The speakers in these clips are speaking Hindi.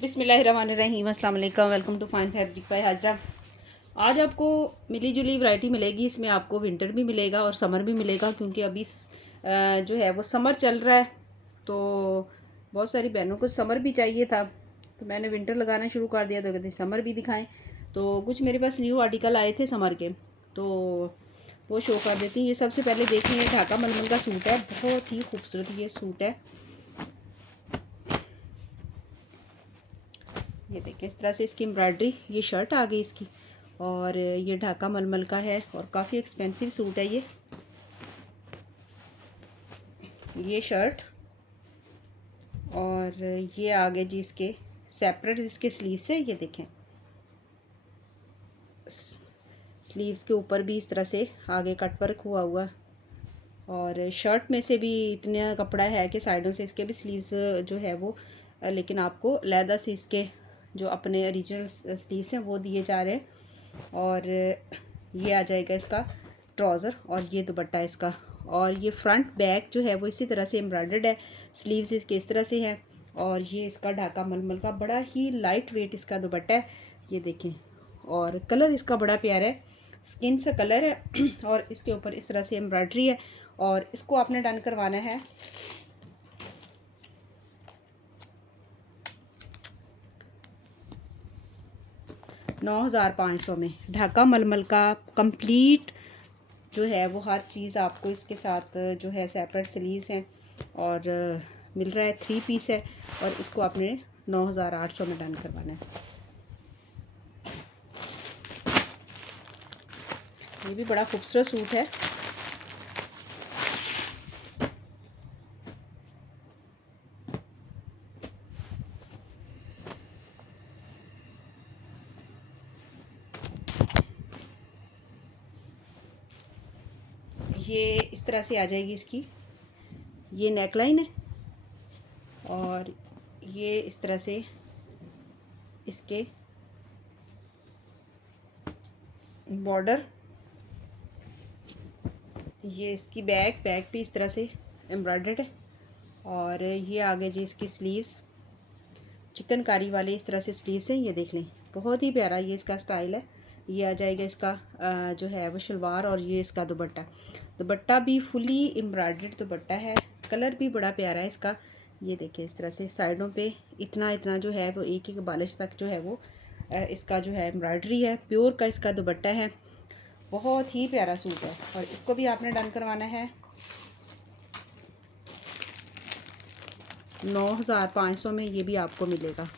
बिस्मिल्लाहिर्रहमानिर्रहीम, अस्सलाम वालेकुम। Welcome to fine fabric by Hajra. आज आपको मिली जुली वैरायटी मिलेगी। इसमें आपको विंटर भी मिलेगा और समर भी मिलेगा, क्योंकि अभी जो है वो समर चल रहा है। तो बहुत सारी बहनों को समर भी चाहिए था, तो मैंने विंटर लगाना शुरू कर दिया। तो कहते समर भी दिखाएं। तो कुछ मेरे पास न्यू आर्टिकल आए थे समर के, तो वो शो कर देती हूँ। ये सबसे पहले देखें, ये ढाका मलमल का सूट है। बहुत ही खूबसूरत ये सूट है। ये देखिए, इस तरह से इसकी एम्ब्रॉयडरी, ये शर्ट आ गई इसकी, और ये ढाका मलमल का है और काफ़ी एक्सपेंसिव सूट है ये शर्ट। और ये आगे जी इसके सेपरेट इसके स्लीव्स है। ये देखें, स्लीव्स के ऊपर भी इस तरह से आगे कट वर्क हुआ और शर्ट में से भी इतना कपड़ा है कि साइडों से इसके भी स्लीव्स जो है वो, लेकिन आपको लहदा से इसके जो अपने ओरिजिनल स्लीव्स हैं वो दिए जा रहे हैं। और ये आ जाएगा इसका ट्राउज़र और ये दुपट्टा इसका। और ये फ्रंट बैक जो है वो इसी तरह से एम्ब्रॉयडर्ड है। स्लीव्स इसके इस तरह से हैं। और ये इसका ढाका मलमल का बड़ा ही लाइट वेट इसका दुपट्टा है। ये देखें, और कलर इसका बड़ा प्यारा है, स्किन सा कलर है और इसके ऊपर इस तरह से एम्ब्रॉयडरी है। और इसको आपने डन करवाना है 9,500 में। ढाका मलमल का कंप्लीट जो है वो हर चीज़ आपको इसके साथ जो है सेपरेट स्लीव्स हैं और मिल रहा है, 3 पीस है। और इसको आपने 9,800 में डन करवाना है। ये भी बड़ा खूबसूरत सूट है। ये इस तरह से आ जाएगी इसकी, ये नेकलाइन है और ये इस तरह से इसके बॉर्डर। ये इसकी बैक भी इस तरह से एम्ब्रॉयडर्ड है। और ये आगे जी इसकी स्लीव्स चिकनकारी वाले इस तरह से स्लीव्स हैं। ये देख लें, बहुत ही प्यारा ये इसका स्टाइल है। ये आ जाएगा इसका जो है वो शलवार, और ये इसका दुपट्टा भी फुली एम्ब्रॉयडर्ड दुपट्टा है। कलर भी बड़ा प्यारा है इसका। ये देखिए, इस तरह से साइडों पे इतना जो है वो एक बालिश तक जो है वो इसका जो है एम्ब्रॉयडरी है। प्योर का इसका दुपट्टा है। बहुत ही प्यारा सूट है और इसको भी आपने डन करवाना है 9,500 में। ये भी आपको मिलेगा।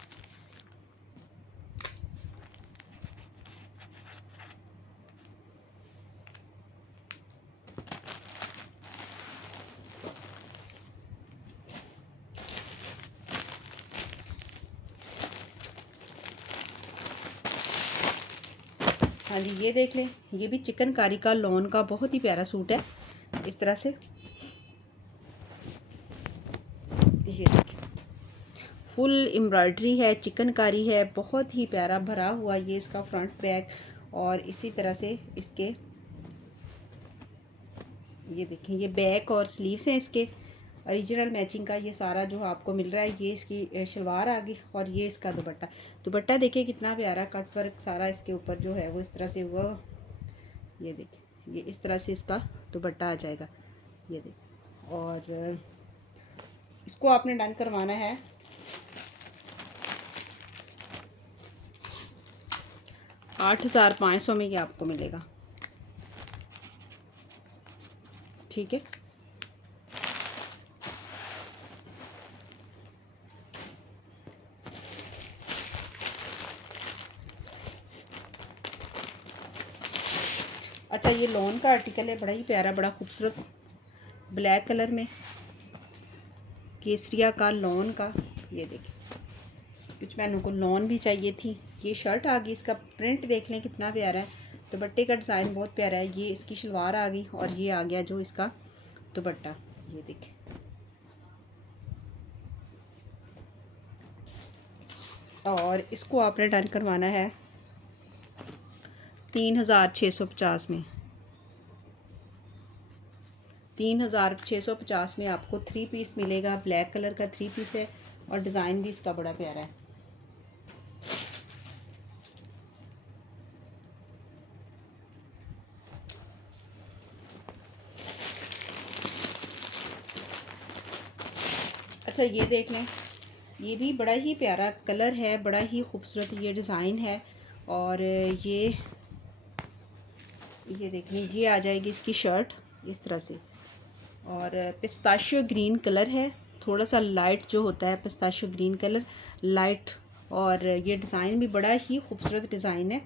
हाँ जी, ये देख लें, ये भी चिकनकारी का लॉन का बहुत ही प्यारा सूट है। इस तरह से ये देखिए, फुल एम्ब्रॉयडरी है, चिकनकारी है, बहुत ही प्यारा भरा हुआ ये इसका फ्रंट बैक। और इसी तरह से इसके ये देखें, ये बैक और स्लीव्स हैं इसके ओरिजिनल मैचिंग का। ये सारा जो आपको मिल रहा है, ये इसकी शलवार आ गई और ये इसका दुपट्टा देखिए कितना प्यारा कट वर्क सारा इसके ऊपर जो है वो इस तरह से हुआ। ये देखिए, ये इस तरह से इसका दुपट्टा आ जाएगा। ये देखिए, और इसको आपने डन करवाना है 8,500 में। ये आपको मिलेगा, ठीक है। अच्छा, ये लॉन का आर्टिकल है, बड़ा ही प्यारा, बड़ा खूबसूरत ब्लैक कलर में केसरिया का लॉन का। ये देखिए, कुछ बहनों को लॉन भी चाहिए थी। ये शर्ट आ गई, इसका प्रिंट देख लें कितना प्यारा है। दुपट्टे का डिज़ाइन बहुत प्यारा है। ये इसकी शलवार आ गई और ये आ गया जो इसका दुपट्टा। ये देखिए, और इसको आपने डन करवाना है 3,650 में। 3,650 में आपको 3 पीस मिलेगा। ब्लैक कलर का 3 पीस है और डिज़ाइन भी इसका बड़ा प्यारा है। सा ये देख लें, ये भी बड़ा ही प्यारा कलर है, बड़ा ही खूबसूरत ये डिज़ाइन है। और ये देख लें, ये आ जाएगी इसकी शर्ट इस तरह से। और पिस्ताशियो ग्रीन कलर है, थोड़ा सा लाइट जो होता है पिस्ताशियो ग्रीन कलर लाइट। और ये डिज़ाइन भी बड़ा ही खूबसूरत डिज़ाइन है।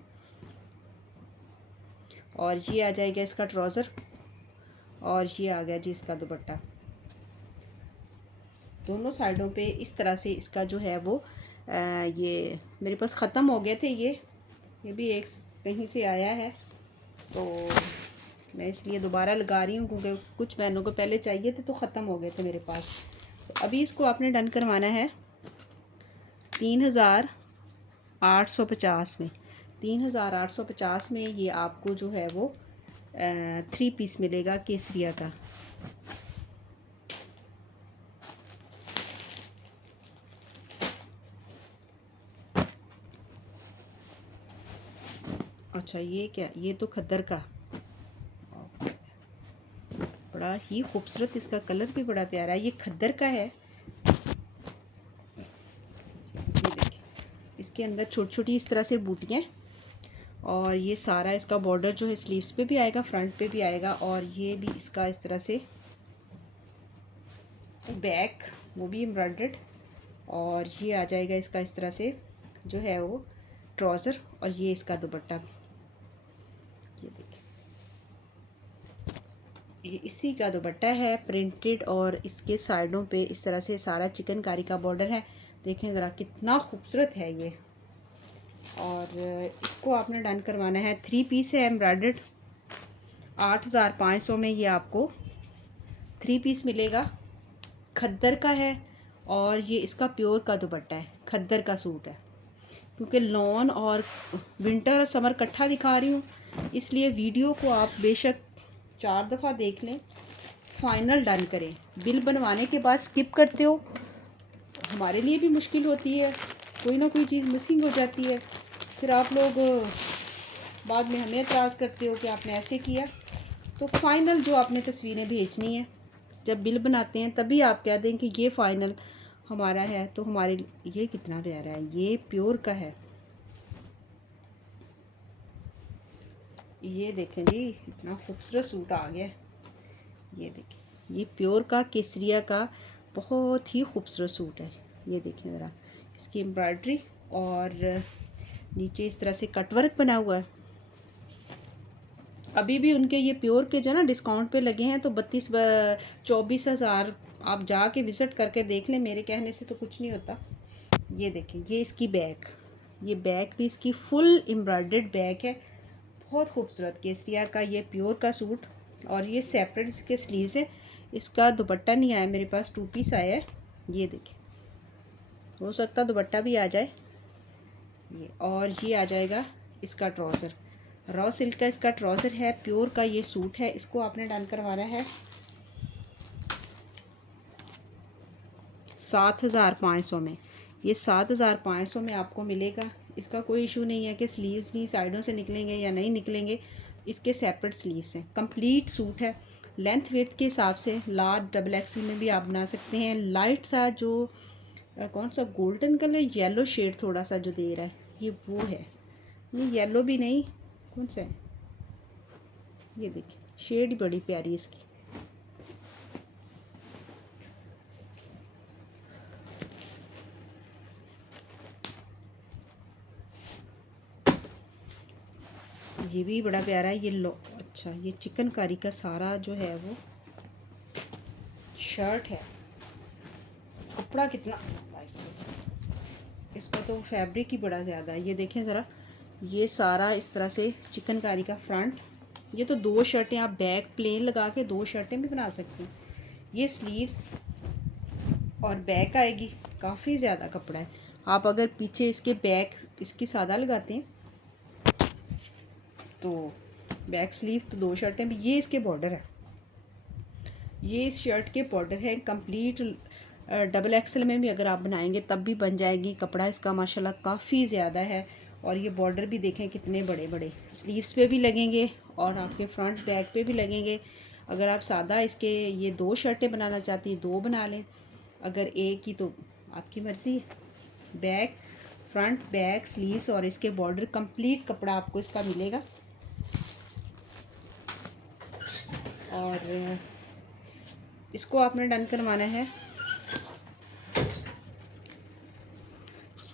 और ये आ जाएगा इसका ट्राउज़र, और ये आ गया जी इसका दुपट्टा। दोनों साइडों पे इस तरह से इसका जो है वो ये मेरे पास ख़त्म हो गए थे। ये भी एक कहीं से आया है, तो मैं इसलिए दोबारा लगा रही हूँ, क्योंकि कुछ बहनों को पहले चाहिए थे तो ख़त्म हो गए थे मेरे पास। तो अभी इसको आपने डन करवाना है 3850 में। 3850 में ये आपको जो है वो 3 पीस मिलेगा केसरिया का। अच्छा ये क्या, ये तो खद्दर का, बड़ा ही खूबसूरत, इसका कलर भी बड़ा प्यारा है, ये खद्दर का है। ये देखिए, इसके अंदर छोटी छोटी इस तरह से बूटियाँ, और ये सारा इसका बॉर्डर जो है स्लीव्स पे भी आएगा, फ्रंट पे भी आएगा। और ये भी इसका इस तरह से बैक, वो भी एम्ब्रॉयडर्ड। और ये आ जाएगा इसका इस तरह से जो है वो ट्राउज़र, और ये इसका दुपट्टा। ये देखिए, ये इसी का दुपट्टा है प्रिंटेड, और इसके साइडों पे इस तरह से सारा चिकनकारी का बॉर्डर है। देखें ज़रा कितना खूबसूरत है ये। और इसको आपने डन करवाना है, 3 पीस है एम्ब्रॉयडर्ड। 8500 में ये आपको 3 पीस मिलेगा, खद्दर का है। और ये इसका प्योर का दुपट्टा है, खद्दर का सूट है। क्योंकि लॉन और विंटर और समर इकट्ठा दिखा रही हूँ, इसलिए वीडियो को आप बेशक 4 दफ़ा देख लें, फाइनल डन करें। बिल बनवाने के बाद स्किप करते हो, हमारे लिए भी मुश्किल होती है, कोई ना कोई चीज़ मिसिंग हो जाती है, फिर आप लोग बाद में हमें एतराज़ करते हो कि आपने ऐसे किया। तो फ़ाइनल जो आपने तस्वीरें भेजनी है, जब बिल बनाते हैं तभी आप कह दें कि ये फ़ाइनल हमारा है। तो हमारे ये कितना प्यारा है, ये प्योर का है। ये देखें जी, इतना खूबसूरत सूट आ गया। ये देखें, ये प्योर का केसरिया का बहुत ही खूबसूरत सूट है। ये देखें ज़रा इसकी एम्ब्रॉयडरी, और नीचे इस तरह से कटवर्क बना हुआ है। अभी भी उनके ये प्योर के जो है ना डिस्काउंट पे लगे हैं, तो 24,000 आप जाके विज़िट करके देख लें, मेरे कहने से तो कुछ नहीं होता। ये देखें, ये इसकी बैक, ये बैक भी इसकी फुल एम्ब्रॉयडर्ड बैक है, बहुत खूबसूरत केसरिया का ये प्योर का सूट। और ये सेपरेट इसके स्लीव्स है, इसका दुपट्टा नहीं आया मेरे पास, 2 पीस आया है। ये देखें, हो सकता दुपट्टा भी आ जाए ये। और ये आ जाएगा इसका ट्राउज़र, रॉ सिल्क का इसका ट्राउज़र है, प्योर का ये सूट है। इसको आपने डन करवाना है 7500 में। ये 7500 में आपको मिलेगा। इसका कोई इशू नहीं है कि स्लीव्स नहीं साइडों से निकलेंगे या नहीं निकलेंगे, इसके सेपरेट स्लीव्स हैं। कंप्लीट सूट है, लेंथ वेथ के हिसाब से लार्ज डबल एक्सल में भी आप बना सकते हैं। लाइट सा जो कौन सा गोल्डन कलर येलो शेड थोड़ा सा जो दे रहा है, ये वो है, नहीं येलो भी नहीं, कौन सा है, ये देखिए शेड बड़ी प्यारी इसकी। ये भी बड़ा प्यारा है, ये लो अच्छा, ये चिकनकारी का सारा जो है वो शर्ट है। कपड़ा कितना ज़्यादा इसका, इसका तो फैब्रिक ही बड़ा ज़्यादा है। ये देखें ज़रा, ये सारा इस तरह से चिकनकारी का फ्रंट। ये तो 2 शर्टें आप बैक प्लेन लगा के 2 शर्टें भी बना सकते हैं। ये स्लीव्स और बैक आएगी, काफ़ी ज़्यादा कपड़ा है। आप अगर पीछे इसके बैक इसकी सादा लगाते हैं तो बैक स्लीव तो 2 शर्टें भी। ये इसके बॉर्डर है, ये इस शर्ट के बॉर्डर है। कंप्लीट डबल एक्सल में भी अगर आप बनाएंगे तब भी बन जाएगी। कपड़ा इसका माशाल्लाह काफ़ी ज़्यादा है। और ये बॉर्डर भी देखें कितने बड़े बड़े, स्लीव्स पे भी लगेंगे और आपके फ्रंट बैक पे भी लगेंगे। अगर आप सादा इसके ये 2 शर्टें बनाना चाहती हैं 2 बना लें, अगर एक ही तो आपकी मर्ज़ी है। बैक, फ्रंट, बैक, स्लीव्स और इसके बॉर्डर, कंप्लीट कपड़ा आपको इसका मिलेगा। और इसको आपने डन करवाना है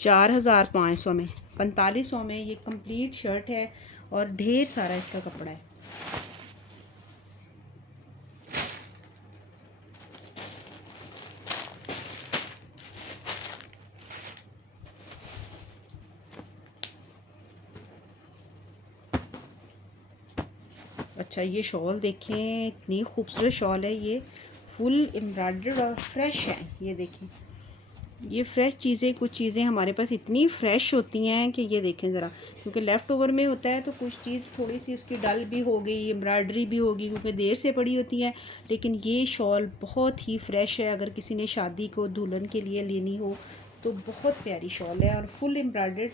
4,500 में। 4500 में ये कंप्लीट शर्ट है और ढेर सारा इसका कपड़ा है। अच्छा, ये शॉल देखें, इतनी खूबसूरत शॉल है ये, फुल एम्ब्रॉयडर्ड और फ्रेश है। ये देखें, ये फ्रेश चीज़ें, कुछ चीज़ें हमारे पास इतनी फ्रेश होती हैं कि ये देखें ज़रा, क्योंकि लेफ़्ट ओवर में होता है तो कुछ चीज़ थोड़ी सी उसकी डल भी हो गई, एम्ब्रॉयडरी भी होगी क्योंकि देर से पड़ी होती है। लेकिन ये शॉल बहुत ही फ्रेश है, अगर किसी ने शादी को दुल्हन के लिए लेनी हो तो बहुत प्यारी शॉल है और फुल एम्ब्रॉयडर्ड।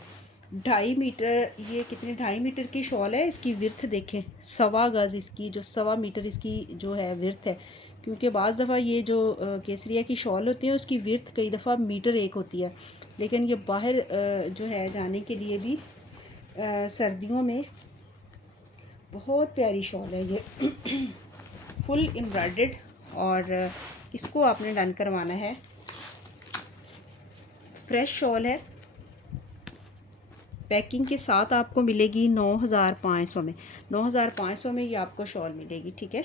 2.5 मीटर, ये कितने 2.5 मीटर की शॉल है। इसकी विर्थ देखें, 1.25 गज इसकी, जो 1.25 मीटर इसकी जो है विर्थ है। क्योंकि बाज़ दफ़ा ये जो केसरिया की शॉल होती है उसकी विर्थ कई दफ़ा मीटर एक होती है, लेकिन ये बाहर जो है जाने के लिए भी सर्दियों में बहुत प्यारी शॉल है ये फुल एम्ब्रॉयडर्ड। और इसको आपने डन करवाना है, फ्रेश शॉल है, पैकिंग के साथ आपको मिलेगी 9,500 में। 9,500 में ये आपको शॉल मिलेगी, ठीक है।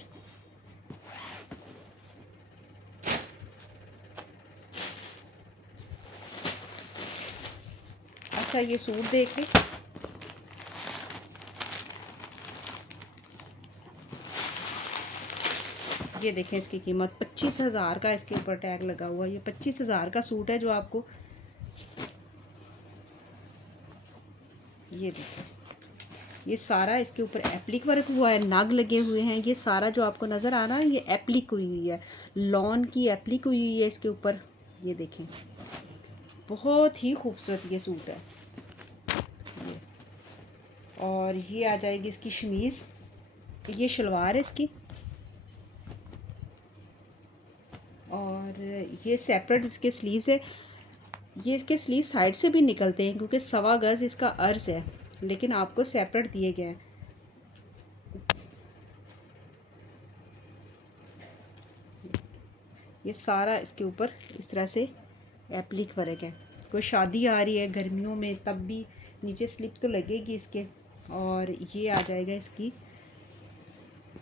अच्छा, ये सूट देख लें, ये देखें, इसकी कीमत 25,000 का इसके ऊपर टैग लगा हुआ है। ये 25,000 का सूट है जो आपको, ये देखें, ये सारा इसके ऊपर एप्लिक वर्क हुआ है, नग लगे हुए हैं। ये सारा जो आपको नज़र आ रहा है ये एप्लिक हुई हुई है, लॉन की एप्लिक हुई हुई है इसके ऊपर। ये देखें, बहुत ही खूबसूरत ये सूट है ये। और ये आ जाएगी इसकी शमीज़, ये शलवार है इसकी, और ये सेपरेट इसके स्लीव्स है। ये इसके स्लीव साइड से भी निकलते हैं क्योंकि 1.25 गज इसका अर्ज है, लेकिन आपको सेपरेट दिए गए हैं। ये सारा इसके ऊपर इस तरह से एप्लिक वर्क है। कोई शादी आ रही है गर्मियों में तब भी नीचे स्लिप तो लगेगी इसके। और ये आ जाएगा इसकी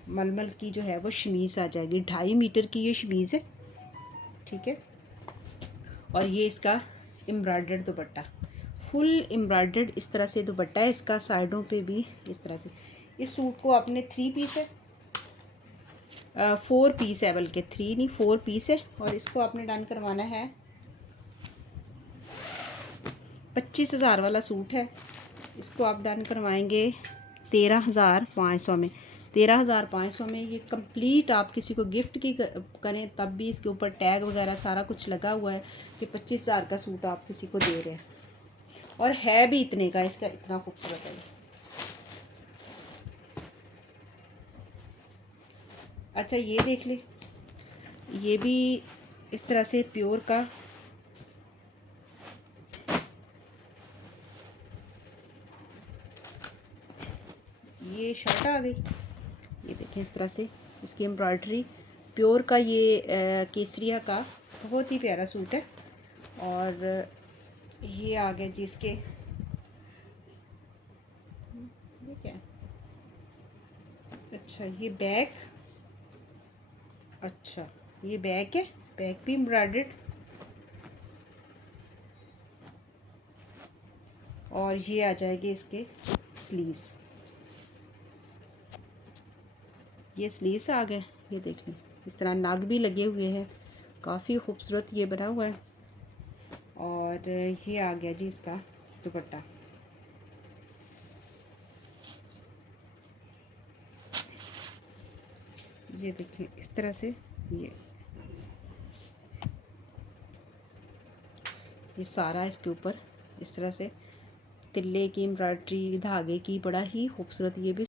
मलमल की जो है वो शमीज़ आ जाएगी, 2.5 मीटर की ये शमीज़ है, ठीक है। और ये इसका एम्ब्रॉयडर्ड दुपट्टा, फुल एम्ब्रॉयडर्ड इस तरह से दुपट्टा है इसका, साइडों पे भी इस तरह से। इस सूट को आपने 3 पीस है, 4 पीस है, बल्कि 3 नहीं 4 पीस है। और इसको आपने डन करवाना है 25,000 वाला सूट है, इसको आप डन करवाएंगे 13,500 में। 13,500 में ये कंप्लीट आप किसी को गिफ्ट की करें तब भी इसके ऊपर टैग वगैरह सारा कुछ लगा हुआ है कि 25,000 का सूट आप किसी को दे रहे हैं। और है भी इतने का, इसका इतना खूबसूरत है। अच्छा, ये देख ले, ये भी इस तरह से प्योर का, ये शर्ट आ गई। ये देखें इस तरह से इसकी एम्ब्रॉयडरी, प्योर का ये केसरिया का बहुत ही प्यारा सूट है। और ये आ गया जी इसके, ये क्या है? अच्छा, ये बैक, अच्छा ये बैक है, बैक भी एम्ब्रॉयडर्ड। और ये आ जाएगी इसके स्लीव्स, ये स्लीव्स आ गए। ये देख लें, इस तरह नाग भी लगे हुए हैं, काफ़ी खूबसूरत ये बना हुआ है। और ये आ गया जी इसका दुपट्टा, ये देखें इस तरह से। ये सारा इसके ऊपर इस तरह से तिल्ले की एम्ब्रॉयडरी, धागे की, बड़ा ही खूबसूरत ये भी।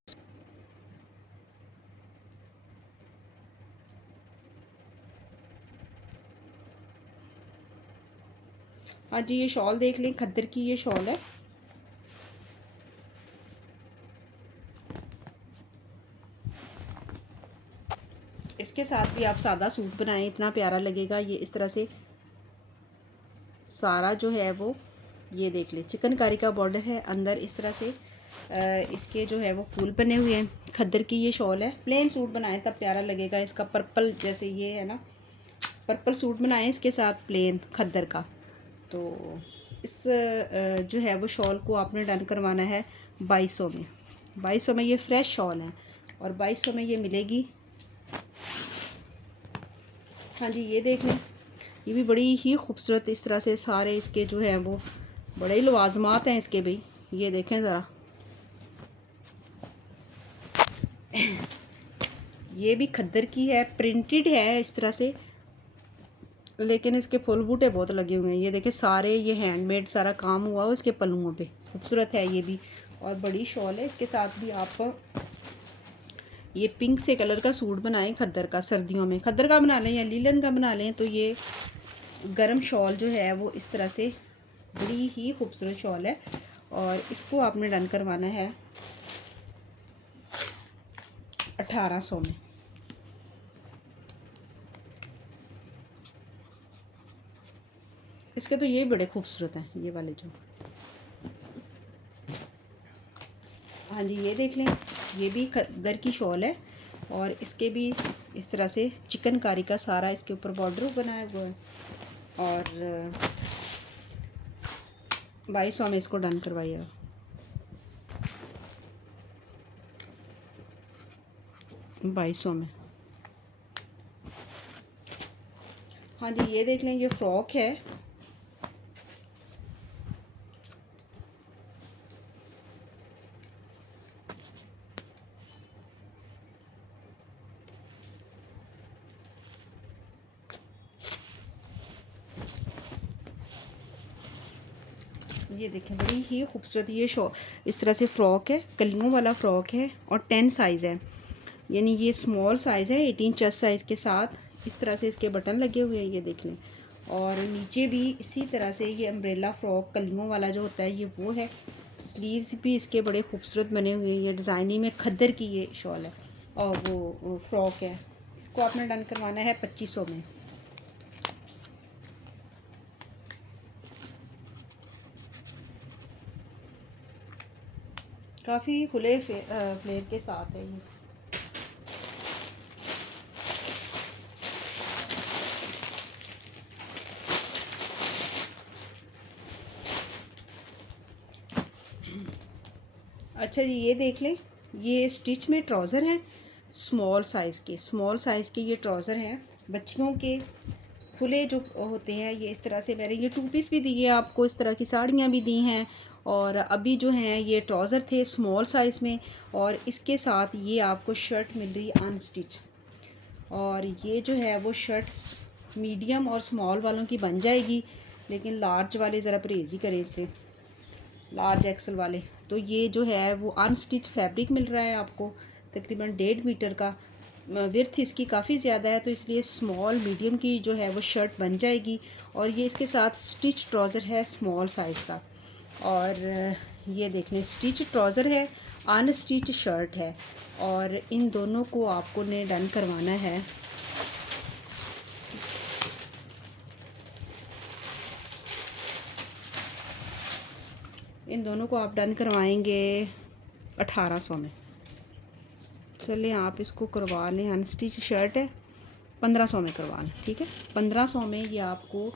हाँ जी, ये शॉल देख लें, खद्दर की ये शॉल है। इसके साथ भी आप सादा सूट बनाएं, इतना प्यारा लगेगा। ये इस तरह से सारा जो है वो, ये देख ले, चिकनकारी का बॉर्डर है, अंदर इस तरह से इसके जो है वो फूल बने हुए हैं। खद्दर की ये शॉल है। प्लेन सूट बनाएं तब प्यारा लगेगा। इसका पर्पल जैसे ये है ना, पर्पल सूट बनाएं इसके साथ प्लेन खद्दर का। तो इस जो है वो शॉल को आपने डन करवाना है 2200 में। 2200 में ये फ्रेश शॉल है और 2200 में ये मिलेगी। हाँ जी, ये देख लें, ये भी बड़ी ही खूबसूरत इस तरह से सारे इसके जो हैं वो बड़े ही लवाजमात हैं इसके भाई। ये देखें ज़रा, ये भी खद्दर की है, प्रिंटेड है इस तरह से, लेकिन इसके फुल बूटे बहुत लगे हुए हैं। ये देखें सारे, ये हैंडमेड सारा काम हुआ हो इसके पल्लुओं पे। खूबसूरत है ये भी और बड़ी शॉल है। इसके साथ भी आप ये पिंक से कलर का सूट बनाएं खद्दर का, सर्दियों में खद्दर का बना लें या लीलन का बना लें। तो ये गरम शॉल जो है वो इस तरह से बड़ी ही खूबसूरत शॉल है और इसको आपने डन करवाना है 1800 में। इसके तो ये बड़े खूबसूरत हैं, ये वाले जो। हाँ जी, ये देख लें, ये भी खद्दर की शॉल है और इसके भी इस तरह से चिकनकारी का सारा इसके ऊपर बॉर्डर बनाया हुआ है और 2200 में इसको डन करवाइए। 2200 में। हाँ जी, ये देख लें, ये फ्रॉक है। ये देखें बड़ी ही खूबसूरत ये इस तरह से फ़्रॉक है, कलियों वाला फ़्रॉक है और 10 साइज़ है, यानी ये स्मॉल साइज़ है। 18 चेस्ट साइज़ के साथ इस तरह से इसके बटन लगे हुए हैं, ये देख लें। और नीचे भी इसी तरह से ये अम्ब्रेला फ़्रॉक कलियों वाला जो होता है ये वो है। स्लीव्स भी इसके बड़े खूबसूरत बने हुए हैं। ये डिज़ाइनिंग में खद्दर की ये शॉल है और वो फ़्रॉक है। इसको आपने डन करवाना है 2500 में। काफ़ी खुले फ्लेयर के साथ है ये। अच्छा जी, ये देख लें, ये स्टिच में ट्राउज़र हैं, स्मॉल साइज़ के ये ट्राउज़र हैं बच्चियों के, खुले जो होते हैं। ये इस तरह से मैंने ये 2 पीस भी दिए आपको, इस तरह की साड़ियाँ भी दी हैं और अभी जो हैं ये ट्राउज़र थे स्मॉल साइज़ में और इसके साथ ये आपको शर्ट मिल रही है अनस्टिच। और ये जो है वो शर्ट्स मीडियम और स्मॉल वालों की बन जाएगी, लेकिन लार्ज वाले ज़रा परहेज़ ही करें इससे, लार्ज एक्सल वाले। तो ये जो है वो अनस्टिच फैब्रिक मिल रहा है आपको, तकरीबन 1.5 मीटर का। विर्थ इसकी काफ़ी ज़्यादा है तो इसलिए स्मॉल मीडियम की जो है वो शर्ट बन जाएगी। और ये इसके साथ स्टिच ट्राउज़र है स्मॉल साइज़ का। और ये देख लें, स्टिच ट्राउज़र है, अनस्टिच शर्ट है और इन दोनों को आपको ने डन करवाना है इन दोनों को आप डन करवाएंगे 1800 में। चलें आप इसको करवा लें। अनस्टिच शर्ट है, 1500 में करवाना, ठीक है। 1500 में ये आपको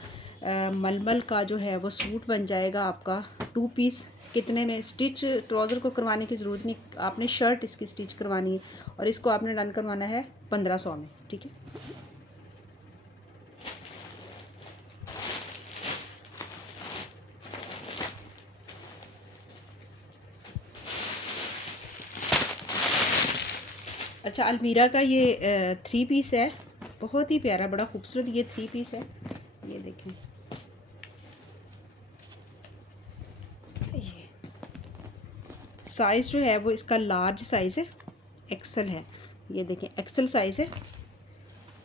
मलमल का जो है वो सूट बन जाएगा आपका 2 पीस। कितने में? स्टिच ट्राउज़र को करवाने की ज़रूरत नहीं, आपने शर्ट इसकी स्टिच करवानी है और इसको आपने डन करवाना है 1500 में, ठीक है। अच्छा, अलमीरा का ये 3 पीस है, बहुत ही प्यारा, बड़ा खूबसूरत ये 3 पीस है। ये देखें, ये साइज़ जो है वो इसका लार्ज साइज़ है, एक्सल है। ये देखें एक्सल साइज़ है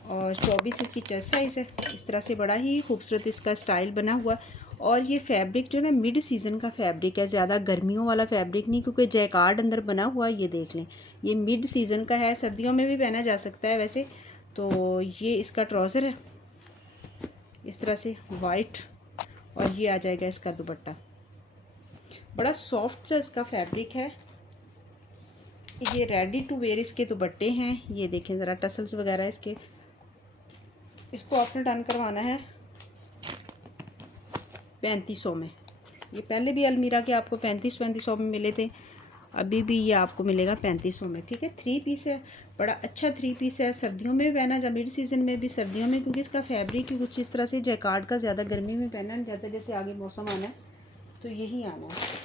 और 24 इसकी चेस्ट साइज़ है। इस तरह से बड़ा ही खूबसूरत इसका स्टाइल बना हुआ और ये फैब्रिक जो है ना मिड सीज़न का फैब्रिक है, ज़्यादा गर्मियों वाला फैब्रिक नहीं, क्योंकि जैकार्ड अंदर बना हुआ ये देख लें। ये मिड सीज़न का है, सर्दियों में भी पहना जा सकता है वैसे। तो ये इसका ट्राउज़र है इस तरह से वाइट, और ये आ जाएगा इसका दुपट्टा। बड़ा सॉफ्ट सा इसका फैब्रिक है। ये रेडी टू वेयर इसके दुपट्टे हैं, ये देखें ज़रा टसल्स वगैरह इसके। इसको आपने डन करवाना है 3500 में। ये पहले भी अलमीरा के आपको 3500 में मिले थे, अभी भी ये आपको मिलेगा 3500 में। ठीक है, 3 पीस है, बड़ा अच्छा 3 पीस है। सर्दियों में पहना जा, मिड सीज़न में भी, सर्दियों में, क्योंकि इसका फैब्रिक कुछ इस तरह से जैकार्ड का ज़्यादा गर्मी में पहना नहीं जाता। जैसे आगे मौसम आना है तो यही आना है।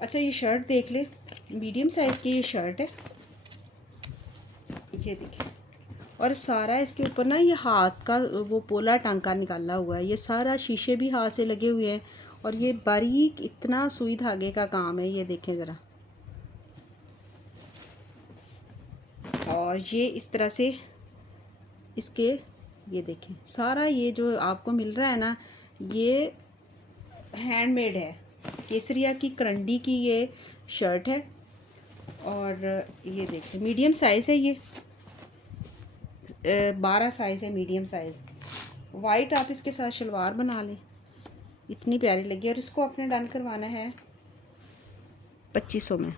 अच्छा ये शर्ट देख ले, मीडियम साइज़ की ये शर्ट है, ये देखिए। और सारा इसके ऊपर ना ये हाथ का वो पोला टांका निकाला हुआ है, ये सारा शीशे भी हाथ से लगे हुए हैं, और ये बारीक इतना सुई धागे का काम है, ये देखें ज़रा। और ये इस तरह से इसके, ये देखें सारा ये जो आपको मिल रहा है ना, ये हैंडमेड है। केसरिया की करंडी की ये शर्ट है, और ये देखें मीडियम साइज़ है, ये 12 साइज़ है, मीडियम साइज़। वाइट आप इसके साथ शलवार बना लें, इतनी प्यारी लगी। और इसको आपने डन करवाना है 2500 में।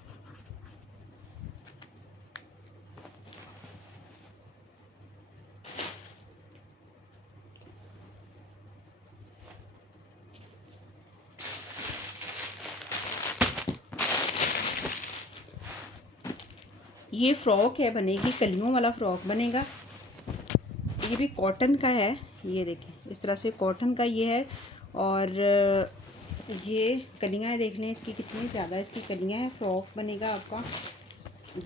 ये फ्रॉक है, बनेगी कलियों वाला फ्रॉक बनेगा। ये भी कॉटन का है, ये देखें इस तरह से कॉटन का ये है। और ये कलियाँ देख लें इसकी कितनी ज़्यादा इसकी कलियाँ हैं। फ्रॉक बनेगा आपका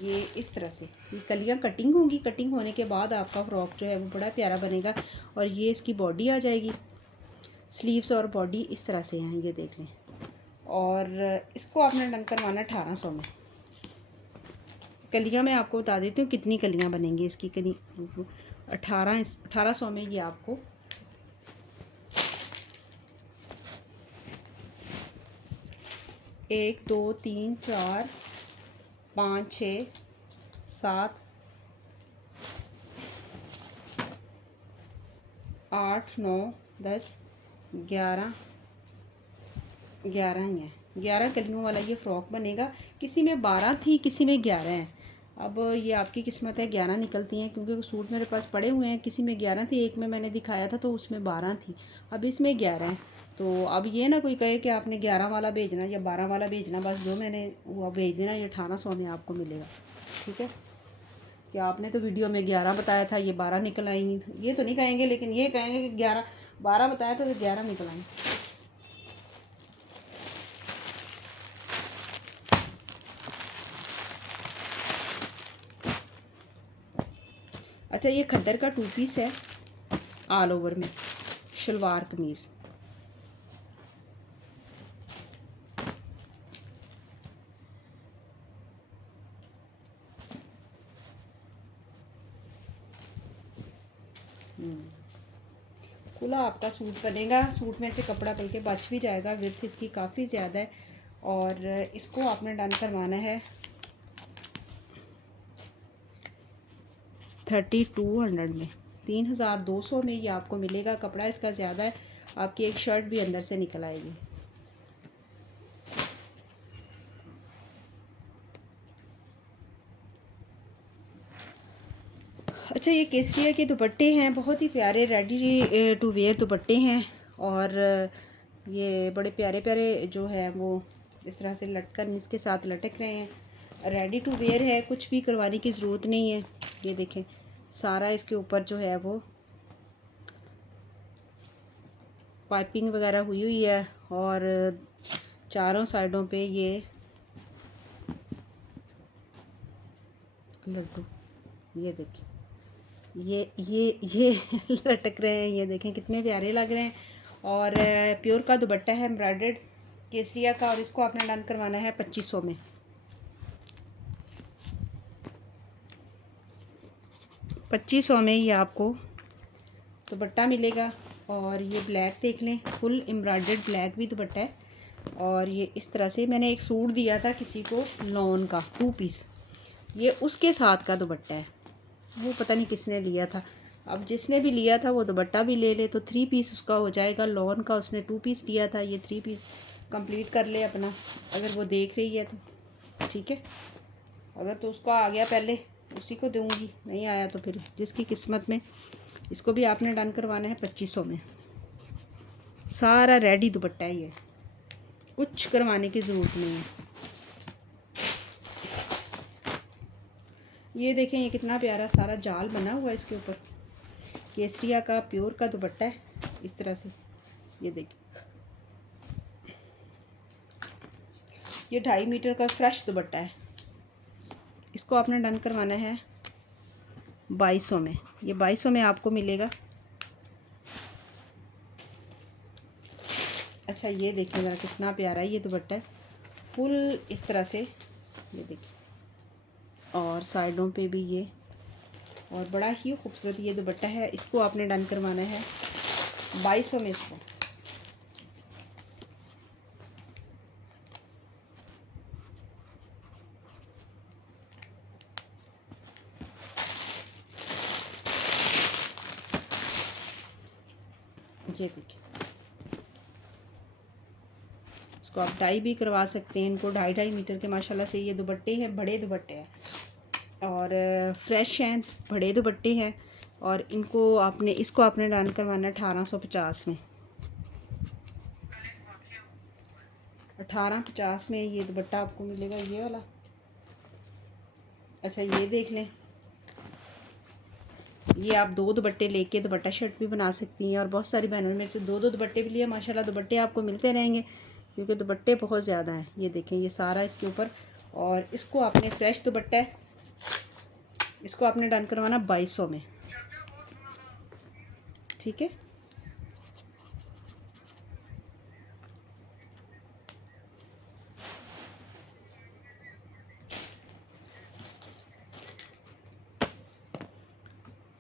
ये इस तरह से, ये कलियाँ कटिंग होंगी, कटिंग होने के बाद आपका फ्रॉक जो है वो बड़ा प्यारा बनेगा। और ये इसकी बॉडी आ जाएगी, स्लीव्स और बॉडी इस तरह से हैं, ये देख लें। और इसको आपने डन करवाना 1800 में। कलियाँ मैं आपको बता देती हूँ कितनी कलियाँ बनेंगी इसकी। 1800 में ये आपको 1 2 3 4 5 6 7 8 9 10 11 ही है। 11 कलियों वाला ये फ़्रॉक बनेगा। किसी में 12 थी, किसी में 11 है। अब ये आपकी किस्मत है, 11 निकलती हैं, क्योंकि सूट मेरे पास पड़े हुए हैं। किसी में 11 थी, एक में मैंने दिखाया था तो उसमें 12 थी, अब इसमें 11 है। तो अब ये ना कोई कहे कि आपने 11 वाला भेजना या 12 वाला भेजना, बस जो मैंने वो भेज देना, ये 1800 में आपको मिलेगा। ठीक है, कि आपने तो वीडियो में 11 बताया था, ये 12 निकल आएंगी, ये तो नहीं कहेंगे, लेकिन ये कहेंगे कि 12 बताया था तो 11 निकल आएंगे। अच्छा ये खद्दर का 2 पीस है, ऑल ओवर में, शलवार कमीज़। खुला आपका सूट बनेगा। सूट में से कपड़ा बल्कि बच भी जाएगा, विड्थ इसकी काफ़ी ज़्यादा है। और इसको आपने डन करवाना है 3200 में। 3200 में ये आपको मिलेगा। कपड़ा इसका ज़्यादा है, आपकी एक शर्ट भी अंदर से निकल आएगी। अच्छा ये केसरिया के दुपट्टे हैं, बहुत ही प्यारे रेडी टू वेयर दुपट्टे हैं। और ये बड़े प्यारे प्यारे जो है वो इस तरह से लटकन इसके साथ लटक रहे हैं। रेडी टू वेयर है, कुछ भी करवाने की ज़रूरत नहीं है। ये देखें सारा इसके ऊपर जो है वो पाइपिंग वगैरह हुई हुई है, और चारों साइडों पे ये लड्डू, ये देखिए ये लटक रहे हैं, ये देखें कितने प्यारे लग रहे हैं। और प्योर का दुपट्टा है, एम्ब्रॉयडर्ड केसरिया का। और इसको आपने डन करवाना है 2500 में। 2500 में ये आपको दुपट्टा मिलेगा। और ये ब्लैक देख लें, फुल एम्ब्रॉयडर्ड ब्लैक भी दुपट्टा है। और ये इस तरह से मैंने एक सूट दिया था किसी को लॉन का 2 पीस, ये उसके साथ का दुपट्टा है। वो पता नहीं किसने लिया था। अब जिसने भी लिया था वो दुपट्टा भी ले ले तो 3 पीस उसका हो जाएगा। लॉन का उसने 2 पीस लिया था, ये 3 पीस कंप्लीट कर ले अपना, अगर वो देख रही है तो ठीक है। अगर तो उसको आ गया पहले उसी को दूंगी, नहीं आया तो फिर जिसकी किस्मत में। इसको भी आपने डन करवाना है 2500 में। सारा रेडी दुपट्टा है, ये कुछ करवाने की ज़रूरत नहीं है। ये देखें, ये कितना प्यारा सारा जाल बना हुआ है इसके ऊपर। केसरिया का प्योर का दुपट्टा है इस तरह से। ये देखिए, ये 2.5 मीटर का फ्रेश दुपट्टा है। इसको आपने डन करवाना है 2200 में। ये 2200 में आपको मिलेगा। अच्छा ये देखिए ज़रा कितना प्यारा ये दुपट्टा है, फुल इस तरह से। ये देखिए, और साइडों पे भी ये, और बड़ा ही खूबसूरत ये दुपट्टा है। इसको आपने डन करवाना है 2200 में इसको। ये देखिए, इसको आप डाई भी करवा सकते हैं। इनको 2.5 मीटर के माशाल्लाह से ये दुपट्टे हैं, बड़े दुपट्टे हैं और फ्रेश हैं, बड़े दुपट्टे हैं। और इसको आपने डन करवाना 1850 में। 1850 में ये दुपट्टा आपको मिलेगा, ये वाला। अच्छा ये देख लें, ये आप 2 दुपट्टे लेके दुपट्टा शर्ट भी बना सकती हैं। और बहुत सारी बहनों ने मेरे से 2-2 दुपट्टे भी लिए। माशाल्लाह दुपट्टे आपको मिलते रहेंगे क्योंकि दुपट्टे बहुत ज़्यादा हैं। ये देखें, ये सारा इसके ऊपर। और इसको आपने फ्रेश दुपट्टा है, इसको आपने डन करवाना 2200 में, ठीक है।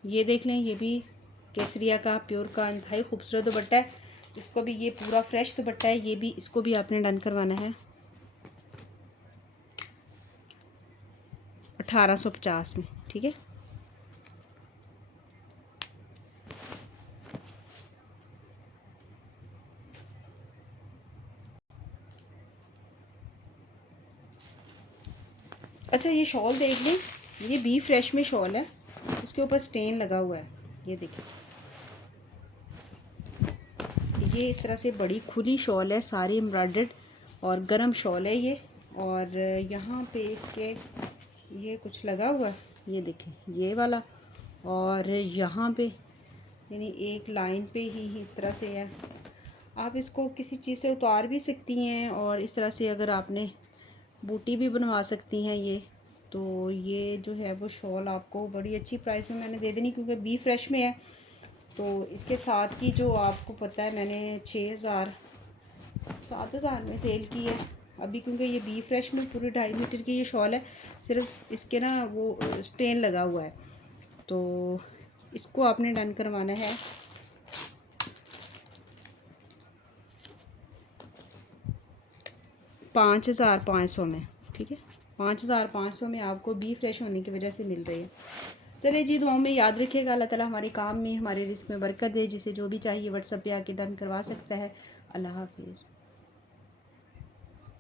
ये देख लें, ये भी केसरिया का प्योर का इंतहाई खूबसूरत दुपट्टा है। इसको भी, ये पूरा फ्रेश दुपट्टा है। ये भी, इसको भी आपने डन करवाना है 1850 में, ठीक है। अच्छा ये शॉल देख लें, ये बी फ्रेश में शॉल है, उसके ऊपर स्टेन लगा हुआ है। ये देखिए, ये इस तरह से बड़ी खुली शॉल है, सारी एम्ब्रॉयडर्ड और गरम शॉल है ये। और यहाँ पे इसके ये कुछ लगा हुआ है, ये देखें ये वाला। और यहाँ पे यानी एक लाइन पे ही इस तरह से है। आप इसको किसी चीज़ से उतार भी सकती हैं और इस तरह से अगर आपने बूटी भी बनवा सकती हैं ये। तो ये जो है वो शॉल आपको बड़ी अच्छी प्राइस में मैंने दे देनी, क्योंकि बी फ्रेश में है। तो इसके साथ की जो आपको पता है मैंने 6000 7000 में सेल की है अभी, क्योंकि ये बी फ्रेश में पूरी 2.5 मीटर की ये शॉल है। सिर्फ इसके ना वो स्टेन लगा हुआ है। तो इसको आपने डन करवाना है 5500 में, ठीक है। 5500 में आपको बी फ्रेश होने की वजह से मिल रही है। चलिए जी, दुआओं में याद रखिएगा। अल्लाह ताला हमारे काम में, हमारे रिस्क में बरकत दे। जिसे जो भी चाहिए व्हाट्सएप पे आके डन करवा सकता है। अल्लाह हाफिज़।